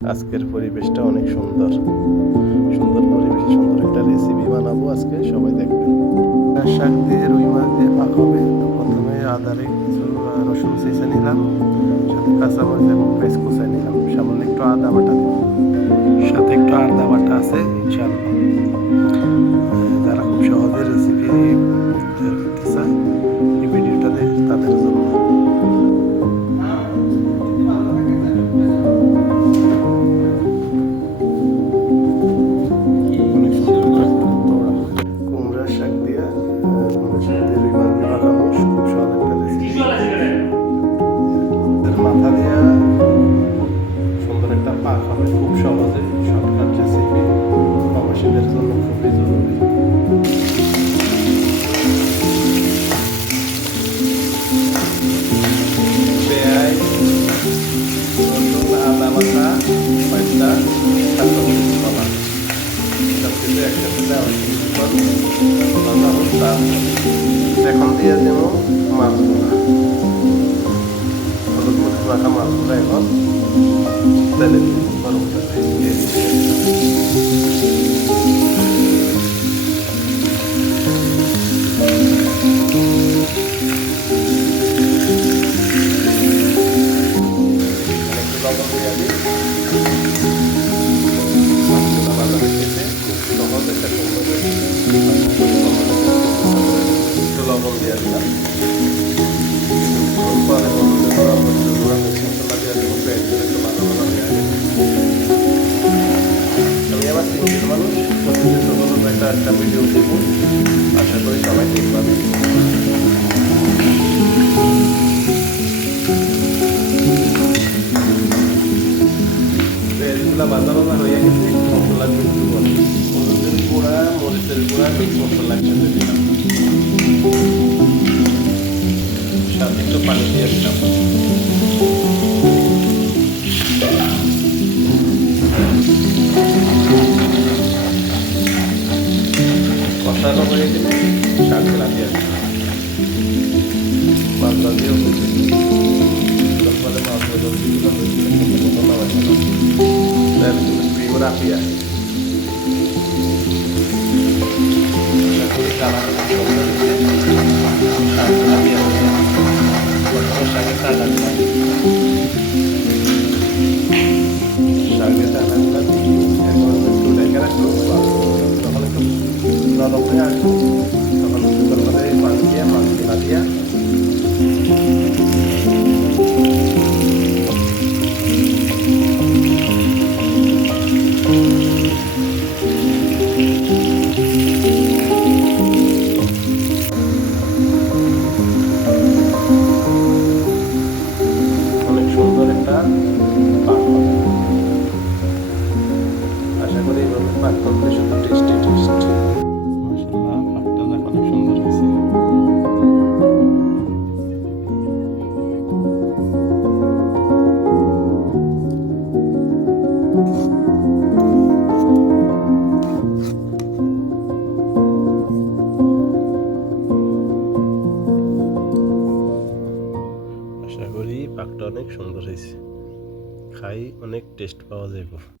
আজকের পরিবেশটা অনেক সুন্দর সুন্দর পরিবেশে সুন্দর একটা রেসিপি বানাবো আজকে, সবাই দেখবেন। শাক দিয়ে রুই মাছ দিয়ে পাক হবে। তো প্রথমে আদারে কিছু রসুন চেঁচে নিলাম, সাথে কাঁচামরিচ এবং পেঁয়াজ কুচাই নিলাম, সামান্য একটু আদা বাটা দিব, সাথে একটু আদা বাটা আছে ইনশাআল্লাহ। যারা খুব সহজে রেসিপি করতে চায় এই ভিডিওটা দেখে তাদের জন্য। মাথা দিয়া সুন্দর একটা পাক হবে খুব সহজে, শর্টকাট রেসিপি, প্রবাসীদের জন্য খুবই জরুরি। পেঁয়াজ, রসুন, আদা বাটা, কয়েকটা কাঁচামরিচ কলা সব কিছু একসাথে দেওয়া। এখন দিয়ে দেবো মাছগুলো, হলুদ মরিচ মাখা মাছগুলো এখন তেলে দিয়ে গরম দিয়ে একটু লবণ দিয়ে দিই। মাছগুলো ভালো হয়েছে, খুব সহজ একটা সুন্দর একটু লবণ দিয়ে দিলাম। আমি আমার তিনজন মানুষ প্রতিদিন সকাল একটা ভিডিও দেবো, আশা করি সবাই দেখবেন। পেঁয়াজগুলা ভাজা ভাজা হয়ে গেছে, মশলা মিক্স করে হলুদের গুঁড়া, মরিচের গুঁড়া, মিক্স মশলা একসাথে দিলাম, সাথে একটু পানি দিয়ে দিলাম। কষানো হয়ে গেলে শাকগুলা দিয়ে মাছটা দিয়েও তারপরে মাছগুলো প্রিয় রাখিয়া শাকের দানাগুলা দিয়ে এখন একটু ঢেকে রাখবো, তখন একটু নরম হয়ে আসবো, তখন তারপরে পানি দিয়ে মাছগুলা দিয়া অনেক সুন্দর একটা পাক হবে। আশা করি এইভাবে পাক করলে শুধু টেস্টি টেস্ট। মাশাআল্লাহ, পাকটা দেখ অনেক সুন্দর হয়েছে। আশা করি পাকটা অনেক সুন্দর হয়েছে, খাই অনেক টেস্ট পাওয়া যাবে।